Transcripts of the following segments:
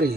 গেছি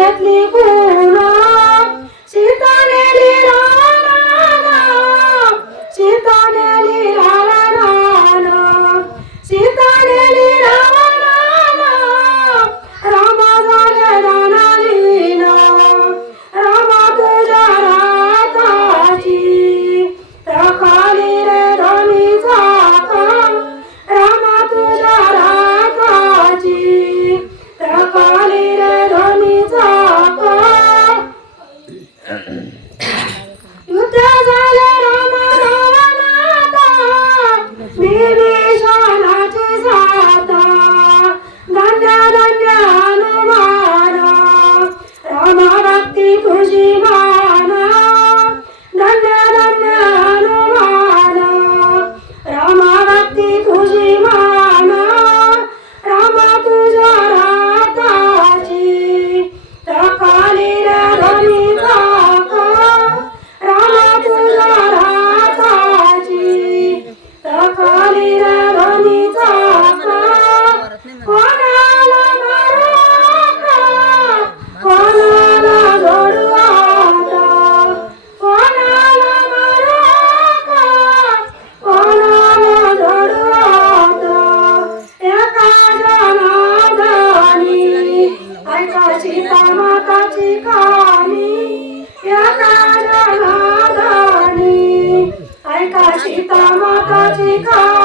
Let me go. माताची कहाणी या कानाला ऐका सीता माताची कहाणी